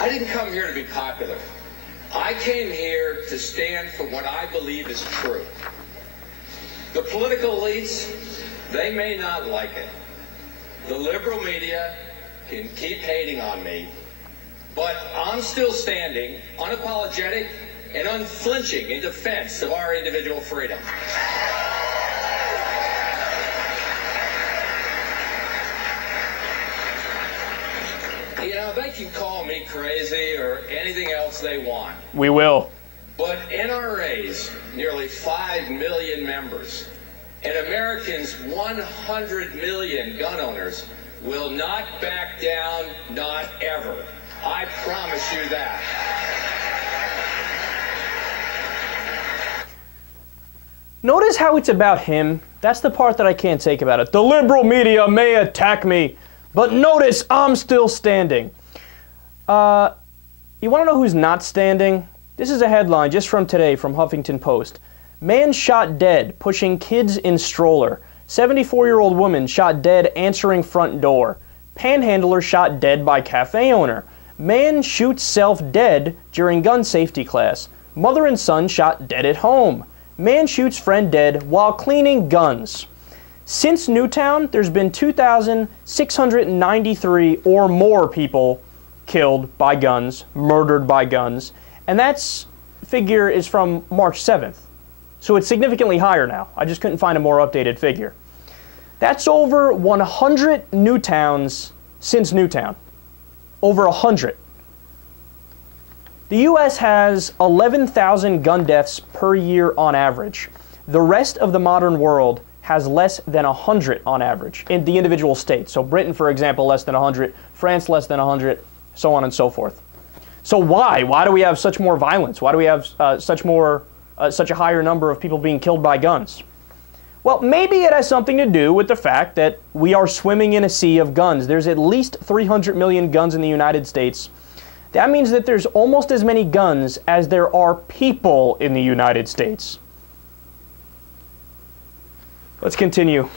I didn't come here to be popular. I came here to stand for what I believe is true. The political elites, they may not like it. The liberal media can keep hating on me, but I'm still standing, unapologetic and unflinching in defense of our individual freedom. You know, they can call me crazy or anything else they want. We will. But NRA's nearly 5 million members and Americans' 100 million gun owners will not back down, not ever. I promise you that. Notice how it's about him. That's the part that I can't take about it. The liberal media may attack me, but notice I'm still standing. You want to know who's not standing? This is a headline just from today from Huffington Post. Man shot dead pushing kids in stroller. 74-year-old woman shot dead answering front door. Panhandler shot dead by cafe owner. Man shoots self dead during gun safety class. Mother and son shot dead at home. Man shoots friend dead while cleaning guns. Since Newtown, there's been 2,693 or more people killed by guns, murdered by guns, and that figure is from March 7th. So it's significantly higher now. I just couldn't find a more updated figure. That's over 100 Newtowns since Newtown. Over 100. The U.S. has 11,000 gun deaths per year on average. The rest of the modern world has less than 100 on average in the individual states. So Britain, for example, less than 100, France less than 100, so on and so forth. So why? Why do we have such more violence? Why do we have such a higher number of people being killed by guns? Well, maybe it has something to do with the fact that we are swimming in a sea of guns. There's at least 300 million guns in the United States. That means that there's almost as many guns as there are people in the United States. Let's continue.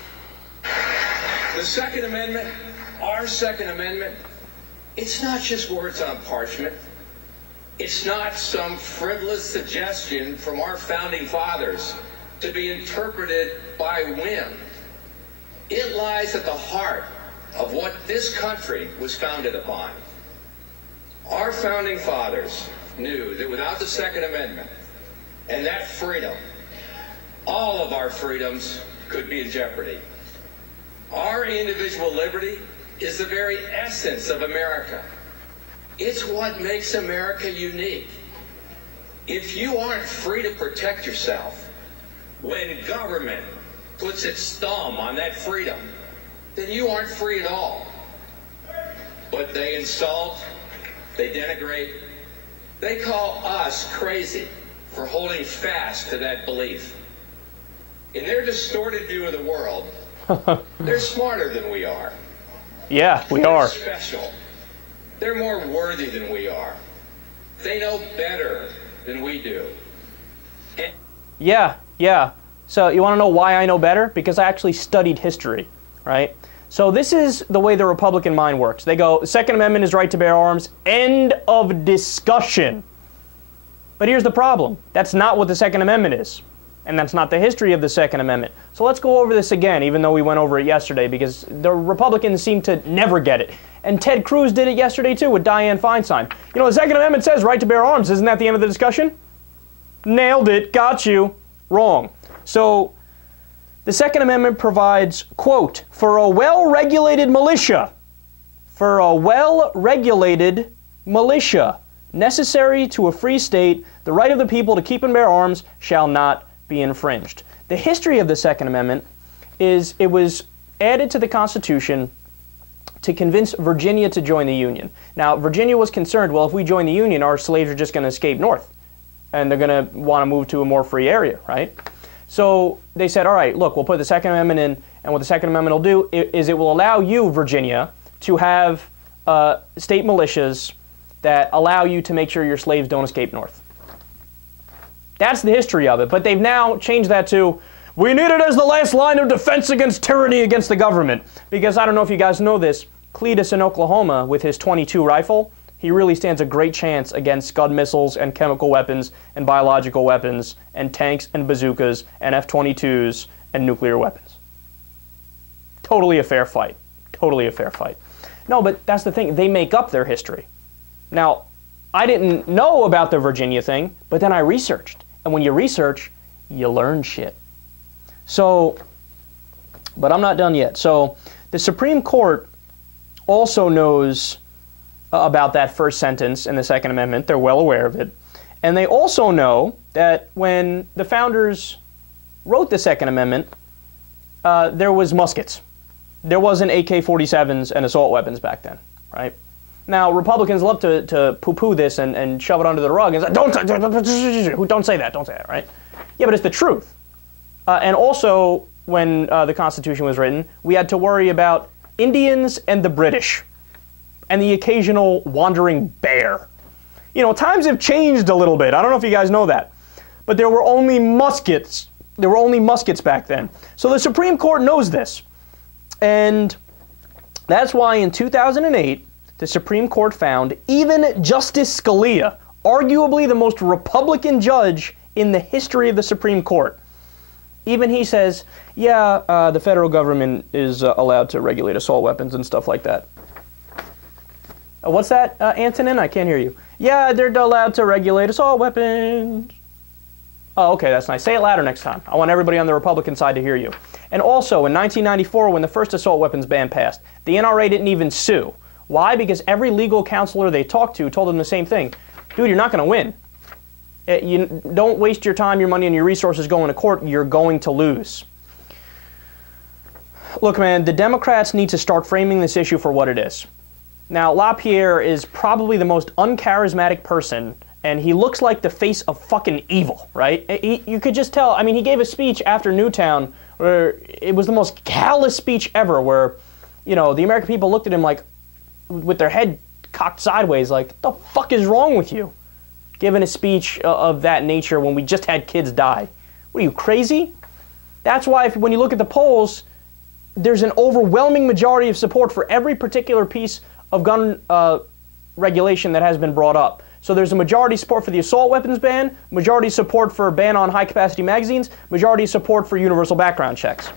The Second Amendment, our Second Amendment, it's not just words on parchment. It's not some frivolous suggestion from our founding fathers to be interpreted by whim. It lies at the heart of what this country was founded upon. Our founding fathers knew that without the Second Amendment and that freedom, all of our freedoms could be in jeopardy. Our individual liberty is the very essence of America. It's what makes America unique. If you aren't free to protect yourself when government puts its thumb on that freedom, then you aren't free at all. But they insult, they denigrate, they call us crazy for holding fast to that belief. In their distorted view of the world, they're smarter than we are. Yeah, we are. They're special. They're more worthy than we are. They know better than we do. Yeah. So you want to know why I know better? Because I actually studied history, right? So this is the way the Republican mind works. They go, the Second Amendment is right to bear arms, end of discussion. But here's the problem. That's not what the Second Amendment is. And that's not the history of the Second Amendment. So let's go over this again, even though we went over it yesterday, because the Republicans seem to never get it. And Ted Cruz did it yesterday, too, with Dianne Feinstein. You know, the Second Amendment says right to bear arms. Isn't that the end of the discussion? Nailed it. Got you. Wrong. So the Second Amendment provides, quote, for a well-regulated militia, necessary to a free state, the right of the people to keep and bear arms shall not be infringed. The history of the Second Amendment is it was added to the Constitution to convince Virginia to join the Union. Now, Virginia was concerned, well, if we join the Union, our slaves are just going to escape north, and they're going to want to move to a more free area, right? So they said, all right, look, we'll put the Second Amendment in, and what the Second Amendment will do is it will allow you, Virginia, to have state militias that allow you to make sure your slaves don't escape north. That's the history of it, but they've now changed that to, we need it as the last line of defense against tyranny against the government. Because I don't know if you guys know this, Cletus in Oklahoma with his .22 rifle, he really stands a great chance against Scud missiles and chemical weapons and biological weapons and tanks and bazookas and F-22s and nuclear weapons. Totally a fair fight. Totally a fair fight. No, but that's the thing. They make up their history. Now, I didn't know about the Virginia thing, but then I researched. And when you research, you learn shit. So, but I'm not done yet. So, the Supreme Court also knows about that first sentence in the Second Amendment. They're well aware of it. And they also know that when the founders wrote the Second Amendment, there was muskets. There wasn't AK-47s and assault weapons back then, right? Now, Republicans love to poo-poo this and shove it under the rug and say, don't say that, right? Yeah, but it's the truth. And also, when the Constitution was written, we had to worry about Indians and the British and the occasional wandering bear. You know, times have changed a little bit. I don't know if you guys know that. But there were only muskets. There were only muskets back then. So the Supreme Court knows this. And that's why in 2008, the Supreme Court found even Justice Scalia, arguably the most Republican judge in the history of the Supreme Court, even he says, yeah, the federal government is allowed to regulate assault weapons and stuff like that. What's that, Antonin? I can't hear you. Yeah, they're allowed to regulate assault weapons. Oh, okay, that's nice. Say it louder next time. I want everybody on the Republican side to hear you. And also, in 1994, when the first assault weapons ban passed, the NRA didn't even sue. Why? Because every legal counselor they talked to told them the same thing. Dude, you're not going to win. You don't waste your time, your money, and your resources going to court. You're going to lose. Look, man, the Democrats need to start framing this issue for what it is. Now, LaPierre is probably the most uncharismatic person, and he looks like the face of fucking evil, right? You could just tell. I mean, he gave a speech after Newtown where it was the most callous speech ever, where, you know, the American people looked at him like, with their head cocked sideways, like, what the fuck is wrong with you? Giving a speech of that nature when we just had kids die. What are you, crazy? That's why when you look at the polls, there's an overwhelming majority of support for every particular piece of gun regulation that has been brought up. So there's a majority support for the assault weapons ban, majority support for a ban on high-capacity magazines, majority support for universal background checks.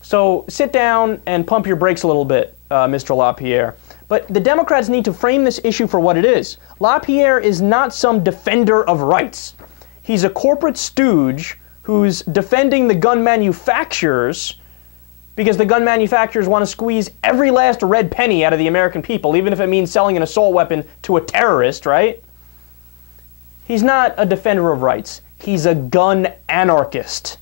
So sit down and pump your brakes a little bit, Mr. LaPierre. But the Democrats need to frame this issue for what it is. LaPierre is not some defender of rights. He's a corporate stooge who's defending the gun manufacturers because the gun manufacturers want to squeeze every last red penny out of the American people, even if it means selling an assault weapon to a terrorist, right? He's not a defender of rights. He's a gun anarchist.